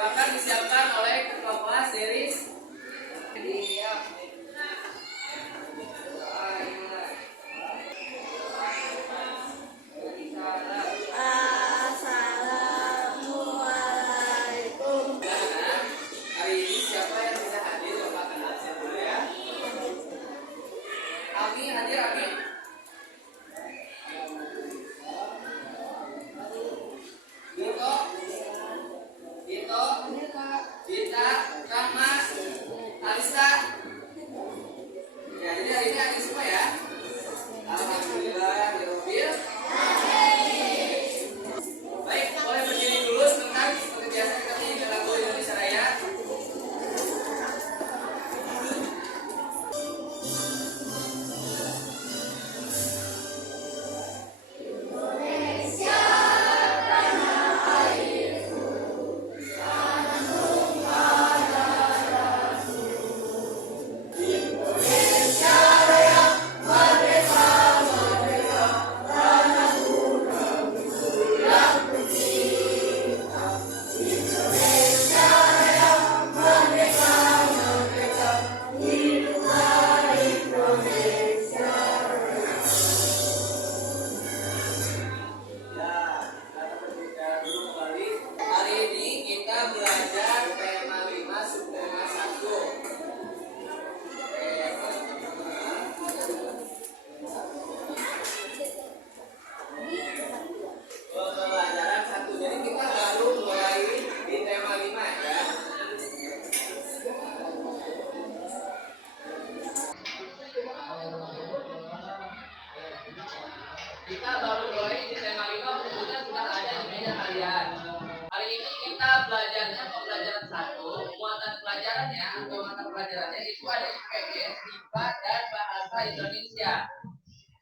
Silakan disiapkan oleh ketua kelas Deris. Iya. Assalamualaikum. Nah, hari ini siapa yang bisa hadir? Bapak akan absen dulu ya. Abi hadir, Abi. Dito, Dito, Dita, Rahma, Alisa. Ya, jadi hari ini hadir semua ya. Alhamdulillah, ya Rabbil. Baik, boleh berdiri dulu sebentar. Seperti biasa kita nyanyi lagu Indonesia Raya. Hari ini kita belajar tema 5 subtema 1. Pembelajaran 1. Jadi kita baru mulai di tema 5 ya. Kita baru mulai di tema 5, kemudian sudah ada di meja kalian. Hari ini kita belajarnya pembelajaran 1, muatan pelajarannya atau mata pelajarannya itu ada IPS, IPA, dan Bahasa Indonesia.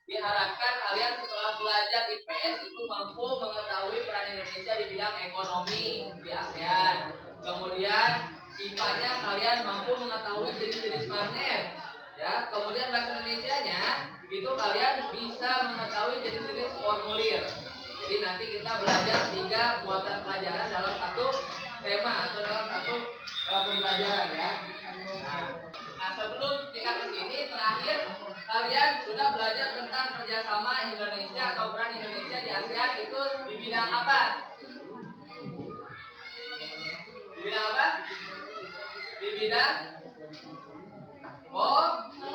Diharapkan kalian setelah belajar IPS itu mampu mengetahui peran Indonesia di bidang ekonomi di ASEAN. Kemudian IPA-nya kalian mampu mengetahui jenis-jenis magnet. Ya, kemudian bahasa Indonesianya itu kalian bisa mengetahui jenis-jenis formulir. Jadi nanti kita belajar 3 muatan pelajaran dalam satu tema atau dalam satu pembelajaran ya. Nah, sebelum kita ke sini terakhir kalian sudah belajar tentang kerjasama Indonesia atau peran Indonesia di ASEAN itu di bidang apa? Di bidang apa? Di bidang politik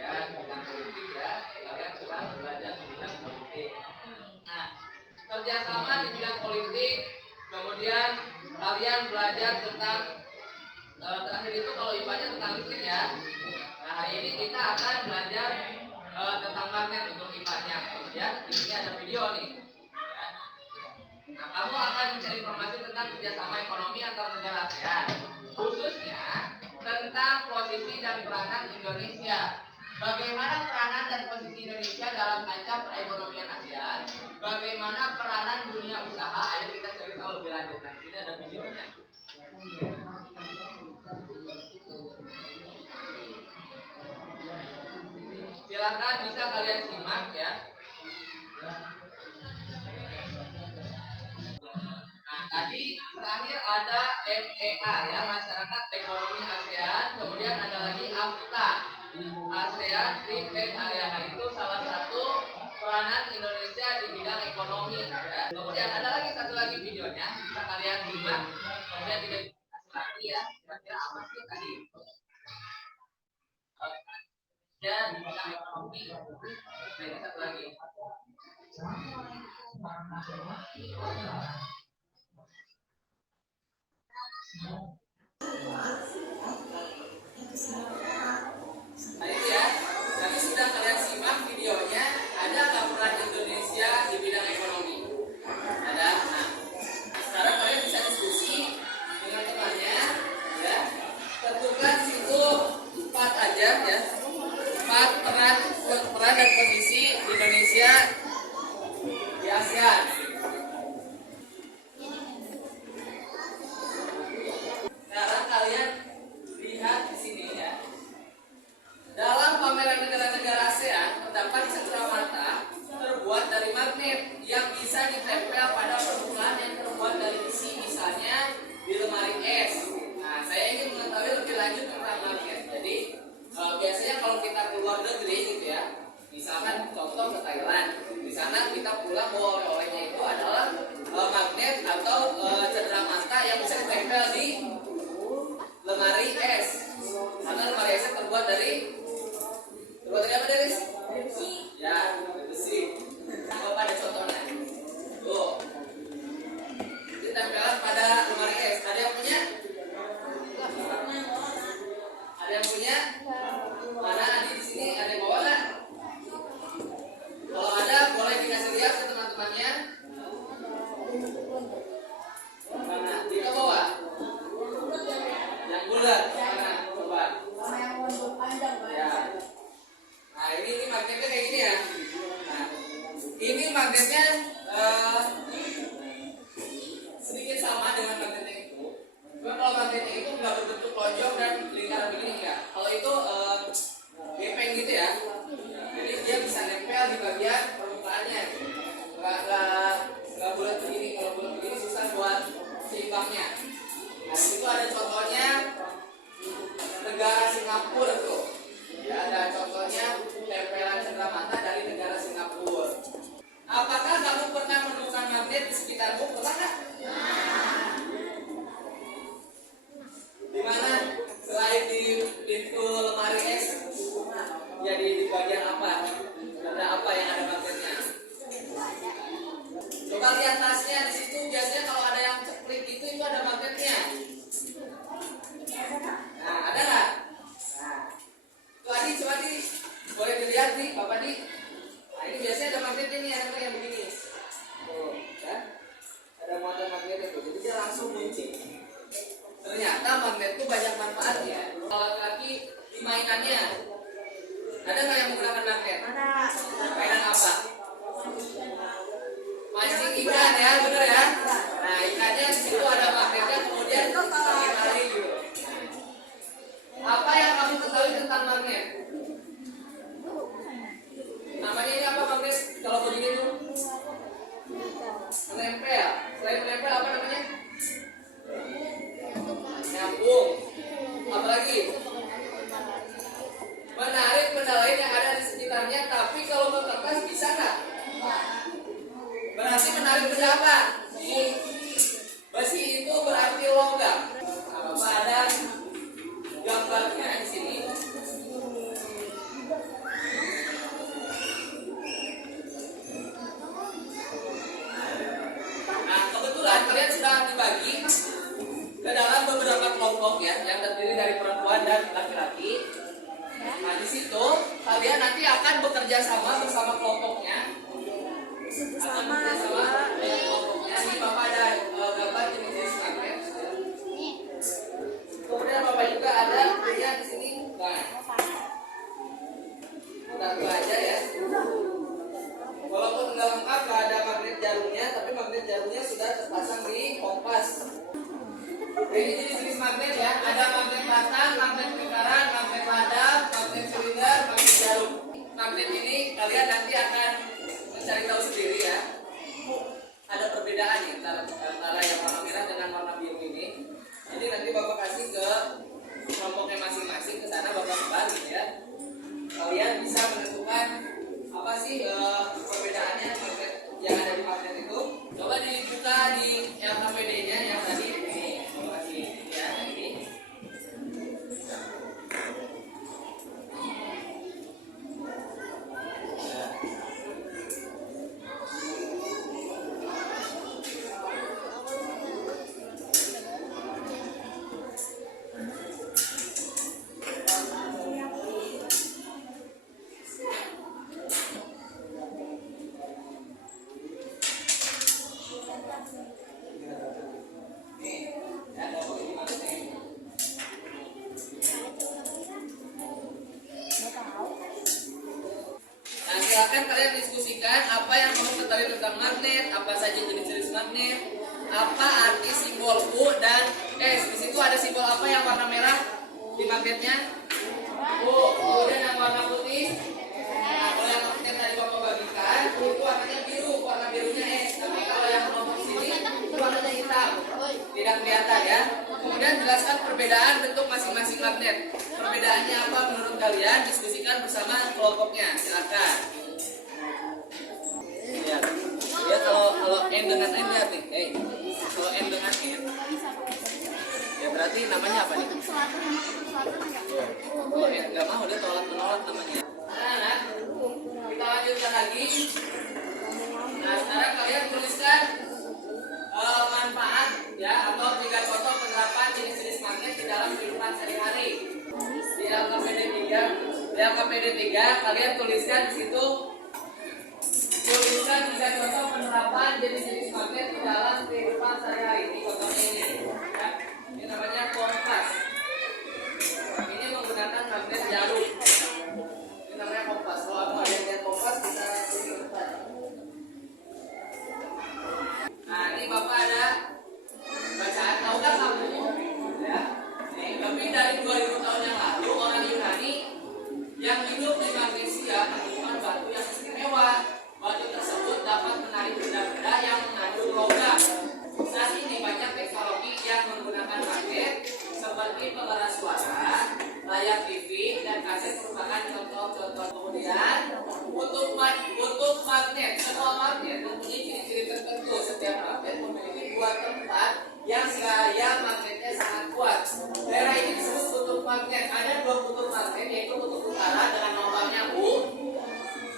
ya, bidang politik ya. Kalian sudah belajar di bidang politik. Nah, kerjasama di bidang politik, kemudian kalian belajar tentang terakhir itu kalau IPA-nya tentang listrik ya. Nah, hari ini kita akan belajar tentang magnet untuk IPA-nya. Kemudian di sini ada video nih. Ya. Nah, kamu akan mencari informasi tentang kerjasama ekonomi antar negara ASEAN, khususnya tentang posisi dan peranan Indonesia. Bagaimana peranan dan posisi Indonesia dalam kancah perekonomian ASEAN? Bagaimana peranan dunia usaha? Ayo kita cari tahu lebih lanjut. Nah, ini ada videonya. Silakan bisa kalian simak ya. Nah, tadi terakhir ada MEA ya, Masyarakat Ekonomi ASEAN. Kemudian ada lagi AFTA, ASEAN Free Trade Area. Nah, itu salah satu peranan Indonesia di bidang ekonomi ya. Kemudian ada lagi satu lagi videonya, bisa kalian simak. Kemudian tidak lagi ya, kira-kira apa sih tadi? Dan di bidang ekonomi. Nah, ini satu lagi. Nah, itu ya. Tadi sudah kalian simak videonya. Ada nggak peran Indonesia di bidang ekonomi? Ada. Nah, sekarang kalian bisa diskusi dengan temannya, ya. Tentukan di situ 4 aja ya. 4 peran dan posisi Indonesia di ASEAN. tempelan pada lemari es. Ada yang punya? Ada yang punya? Mana Adi di sini? Ada yang bawa nggak? Kalau ada, boleh dikasih lihat ke teman-temannya. Mana? Kita bawa? Yang bulat. Mana? Coba. Ya. Nah ini magnetnya kayak gini ya. Nah, ini magnetnya sedikit sama dengan magnetnya itu. Cuma kalau magnetnya itu nggak berbentuk lonjong dan lingkaran begini enggak. Kalau itu gepeng gitu ya. Jadi dia bisa nempel di bagian permukaannya. Nggak bulat begini. Kalau bulat begini susah buat seimbangnya. Nah itu ada contohnya negara Singapura tuh. Ya, ada contohnya tempelan cenderamata dari negara Singapura. Apakah kamu pernah menemukan magnet di sekitarmu? Pernah nggak? Di mana? Selain di pintu lemari es, ya di bagian apa? Ada apa yang ada magnetnya? Coba lihat tasnya di situ. Biasanya kalau ada yang ceplik itu ada magnetnya. Nah, ada nggak? Nah, tuh Adi, coba Adi, boleh dilihat nih, Bapak Adi. Nah, ini biasanya ada magnetnya nih, ada yang begini. Tuh, ya. Ada muatan magnetnya tuh, jadi dia langsung kunci. Ternyata magnet itu banyak manfaatnya. Kalau laki di mainannya, ada nggak yang menggunakan magnet? Ada. Mainan apa? Mancing ikan ya, bener ya? Nah, ikannya di situ ada magnetnya, kemudian tarik gitu. Apa yang kamu ketahui tentang magnet? Namanya ini apa magnet? Kalau begini tuh menempel. Selain menempel apa namanya? Nyambung. Apa lagi? Menarik benda lain yang ada di sekitarnya. Tapi kalau berkertas bisa nggak? Berarti menarik benda apa? Besi itu berarti logam. Apa ada gambarnya di sini? Nah, kebetulan kalian sudah dibagi ke dalam beberapa kelompok ya, yang terdiri dari perempuan dan laki-laki. Nah, di situ kalian nanti akan bekerja sama bersama kelompoknya. Akan bekerja sama dengan kelompoknya. Ini Bapak ada gambar jenis-jenis magnet. Kemudian Bapak juga ada lihat di sini. Nah, kita belajar ya. Walaupun nggak lengkap, nggak ada magnet jarumnya, tapi magnet jarumnya sudah terpasang di kompas. Ini jenis-jenis magnet ya. Ada magnet batang, magnet lingkaran, magnet ladang, magnet silinder, magnet jarum. Magnet ini kalian nanti akan mencari tahu sendiri ya. Ada perbedaan ya antara yang warna merah dengan warna biru ini. Jadi nanti Bapak kasih ke kelompoknya masing-masing, ke sana Bapak sebarin ya. Kalian bisa menentukan apa sih perbedaannya magnet yang ada di magnet itu. Coba dibuka di LKPD-nya yang tadi ini. Coba kasih ya ini. Silakan kalian diskusikan apa yang kamu ketahui tentang magnet, apa saja jenis-jenis magnet, apa arti simbol U dan S. Di situ ada simbol apa yang warna merah di magnetnya? U. Kemudian yang warna putih. Nah, kalau yang magnet tadi Bapak bagikan, itu warnanya biru, warna birunya S. Tapi kalau yang kelompok sini, itu warnanya hitam, tidak kelihatan ya. Kemudian jelaskan perbedaan bentuk masing-masing magnet. Perbedaannya apa menurut kalian? Diskusikan bersama kelompoknya. Silakan. Ya, ya kalau N dengan N lihat nih, kalau N dengan N, ya berarti namanya apa nih? Oh ya, nggak mau dia tolak-menolak namanya. Nah, kita lanjutkan lagi. Nah, sekarang kalian tuliskan manfaat yang KPD 3 kalian tuliskan di situ, tuliskan bisa contoh penerapan jenis-jenis magnet di dalam kehidupan sehari-hari. Ini contohnya ini ya. Ini namanya kompas. Ini menggunakan magnet jarum. Ini namanya kompas. Kalau mau lihat kompas kita tunjukkan. Nah, ini Bapak ada bacaan, tahukah kamu ya? Lebih dari 2000 tahun yang lalu orang Yunani yang hidup di Magnesia menemukan batu yang istimewa. Batu tersebut dapat menarik benda-benda yang mengandung logam. Saat ini banyak teknologi yang menggunakan magnet seperti pengeras suara, layar TV, dan kaset merupakan contoh-contoh. Kemudian untuk magnet, semua magnet mempunyai ciri-ciri tertentu. Setiap magnet memiliki dua tempat yang gaya magnetnya sangat kuat. Daerah ini disebut kutub magnet. Ada dua kutub magnet, yaitu kutub utara dengan lambangnya U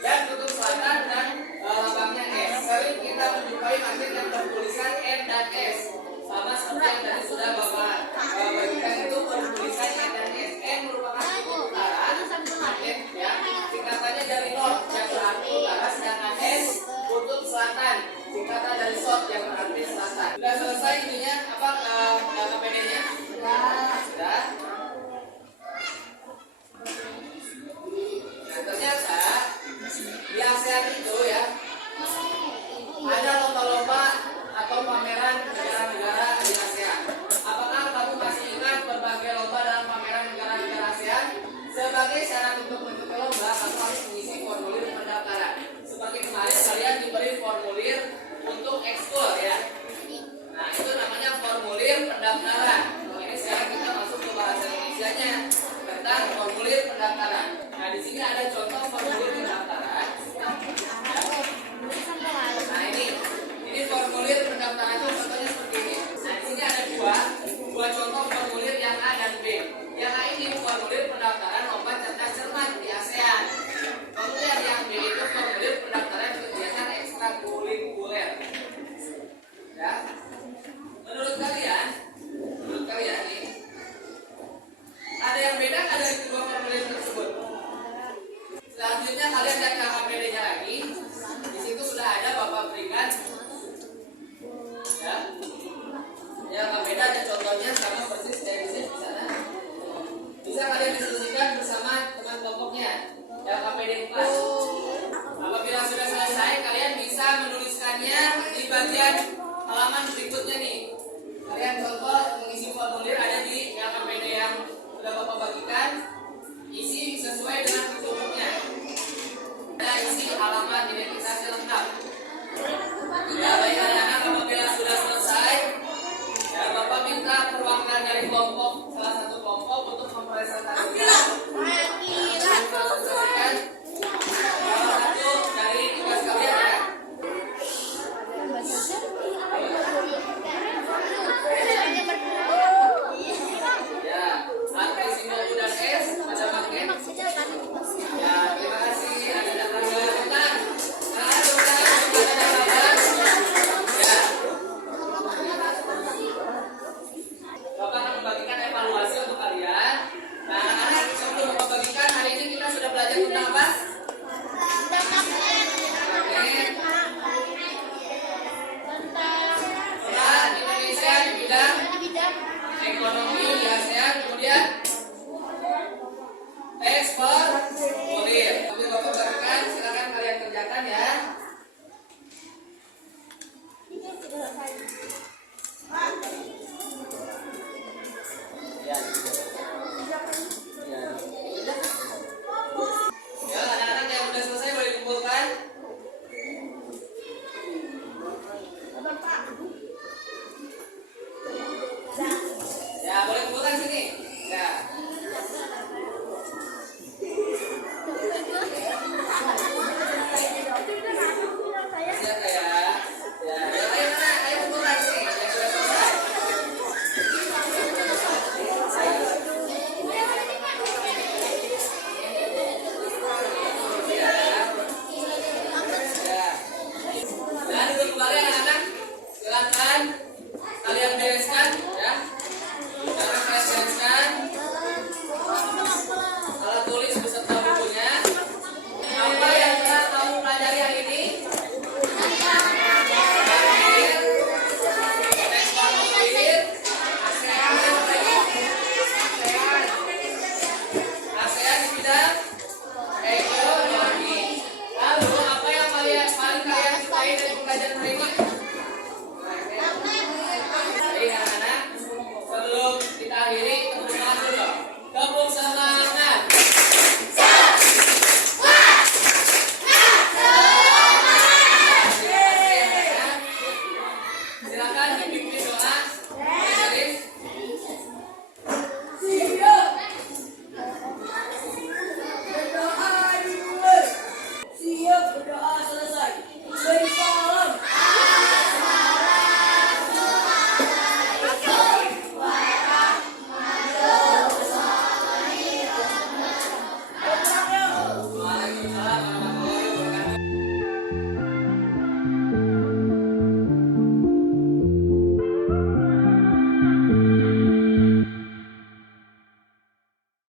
dan kutub selatan dan lambangnya S. Sering kita menjumpai magnet yang bertulisan N dan S, sama seperti yang tadi sudah Bapak bagikan itu bertulisan N dan S. N merupakan kutub utara magnet ya, singkatannya dari north yang berarti utara, sedangkan S kutub selatan, singkatan dari south yang berarti selatan. Sudah selesai ininya apa KPD-nya? Sudah. Nah, ternyata di ASEAN itu ya ada lomba-lomba atau pameran negara-negara di ASEAN. Apakah kamu masih ingat berbagai lomba dalam pameran negara-negara ASEAN? Sebagai syarat untuk mengikuti lomba, kamu harus mengisi formulir pendaftaran. Seperti kemarin kalian diberi formulir untuk ekskul ya. Nah, itu namanya formulir pendaftaran. Nah, ini sekarang kita masuk ke bahasa Indonesianya tentang formulir pendaftaran. Nah, di sini ada contoh formulir pendaftaran. Nah, ini formulir pendaftaran itu contohnya seperti ini. Nah, di sini ada dua contoh formulir yang A dan B. Yang A ini formulir pendaftaran lomba cerdas cermat di ASEAN. Kemudian yang B itu formulir pendaftaran kegiatan ekstrakurikuler. Ya. Menurut kalian nih, ada yang beda nggak dari kedua formulir tersebut? Selanjutnya kalian lihat KPD-nya lagi. Di situ sudah ada Bapak berikan. Ya. Yang beda ada contohnya sama persis dari di sana. Bisa kalian diskusikan bersama teman kelompoknya. Yang KPD kelas. Apabila sudah selesai, kalian bisa menuliskannya di bagian halaman berikutnya nih. Kalian contoh mengisi formulir ada di yang KPD yang sudah Bapak bagikan. Isi sesuai dengan bentuknya. Kita isi alamat identitasnya lengkap. Ya, baik anak-anak, apabila sudah selesai, ya Bapak minta perwakilan dari kelompok salah satu kelompok untuk mempresentasikan. Salah satu dari tugas kalian ya. Ya, arti simbol U dan S pada magnet. Ya, terima kasih. Ada datang ke bentar. Ya. Bapak akan membagikan evaluasi untuk kalian. Nah, anak-anak sebelum Bapak bagikan, hari ini kita sudah belajar tentang apa? Tentang Indonesia di bidang ekonomi di ASEAN, kemudian ekspor kurir. Untuk Bapak bagikan, silakan kalian kerjakan ya. Ya, anak-anak yang sudah selesai boleh dikumpulkan. Ya, boleh kumpulkan sini. Ya. lagi bikin doa